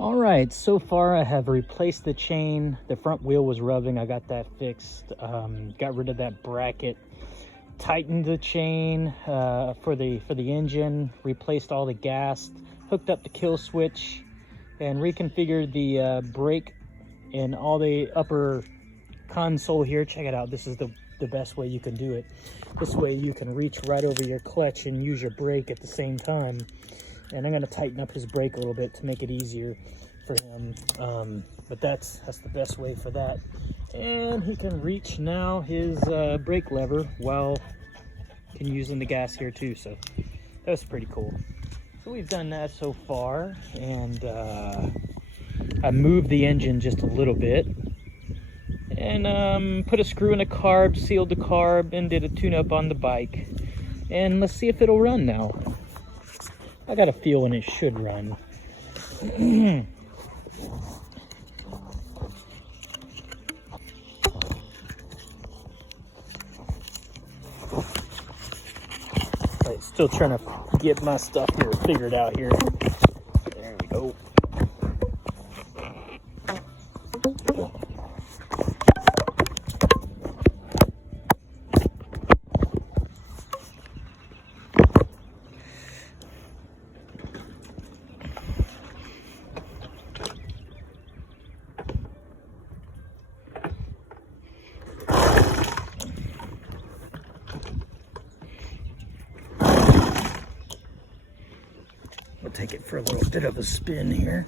All right, so far I have replaced the chain. The front wheel was rubbing. I got that fixed. Got rid of that bracket. Tightened the chain for the engine. Replaced all the gas. Hooked up the kill switch, and reconfigured the brake and all the upper console here. Check it out. This is the best way you can do it. This way you can reach right over your clutch and use your brake at the same time. And I'm going to tighten up his brake a little bit to make it easier for him. But that's the best way for that. And he can reach now his brake lever while using the gas here too. So that was pretty cool. So we've done that so far. And I moved the engine just a little bit. And put a screw in the carb, sealed the carb, and did a tune-up on the bike. And let's see if it'll run now. I got a feeling it should run. Right, still trying to get my stuff here figured out here. There we go. We'll take it for a little bit of a spin here.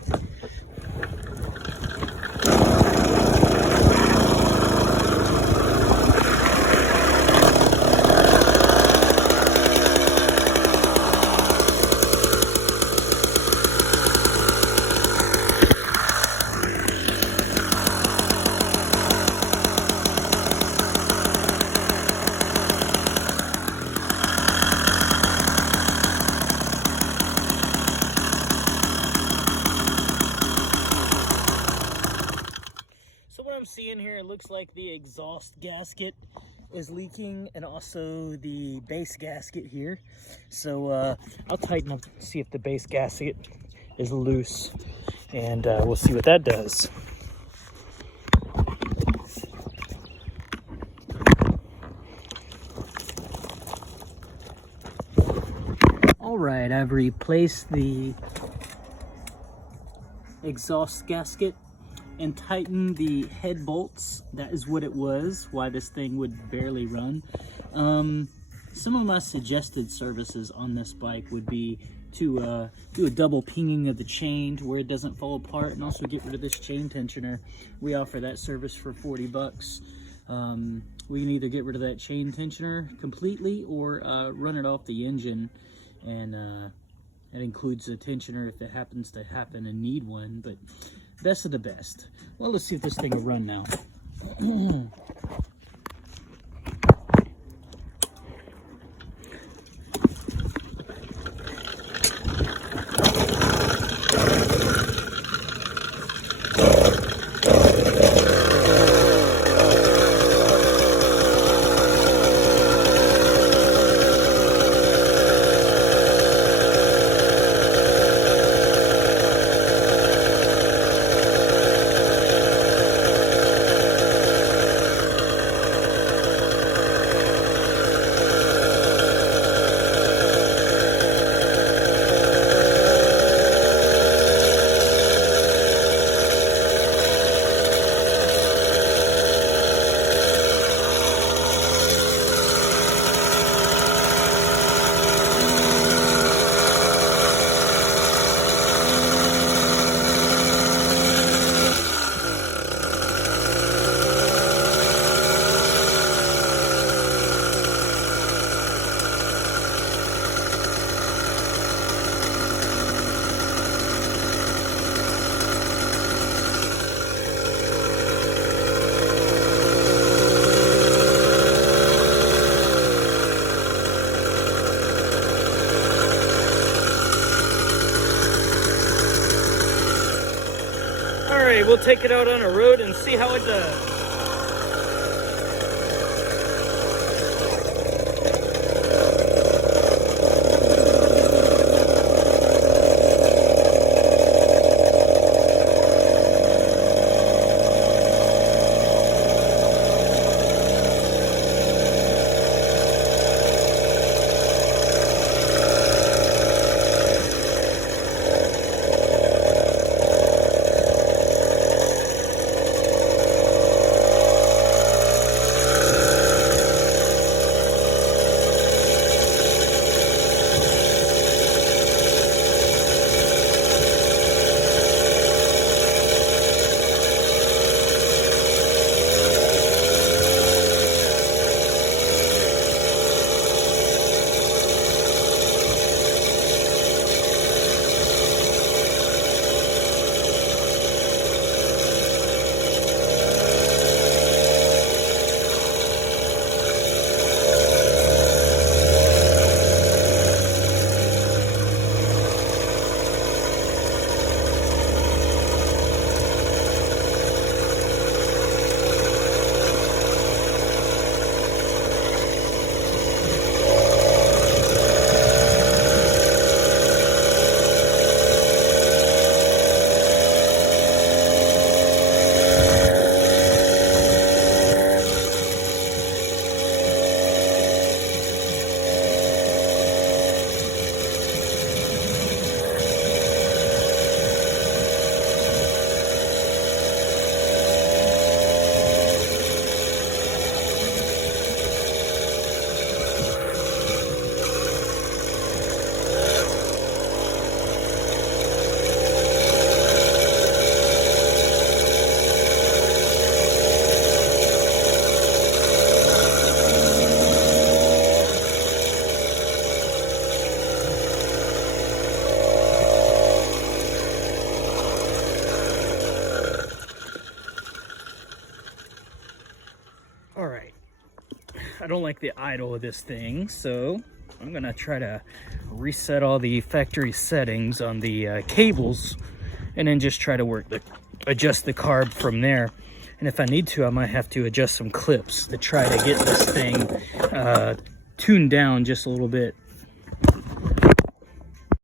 I'm seeing here, it looks like the exhaust gasket is leaking and also the base gasket here. So I'll tighten up, see if the base gasket is loose, and we'll see what that does. All right, I've replaced the exhaust gasket and tighten the head bolts. That is what it was, why this thing would barely run. Some of my suggested services on this bike would be to do a double pinging of the chain to where it doesn't fall apart, and also get rid of this chain tensioner. We offer that service for 40 bucks. We can either get rid of that chain tensioner completely or run it off the engine, and that includes a tensioner if it happens to happen and need one, but best of the best. Well, let's see if this thing will run now. Alright, we'll take it out on a road and see how it does. I don't like the idle of this thing, so I'm gonna try to reset all the factory settings on the cables, and then just try to adjust the carb from there. And if I need to, I might have to adjust some clips to try to get this thing tuned down just a little bit.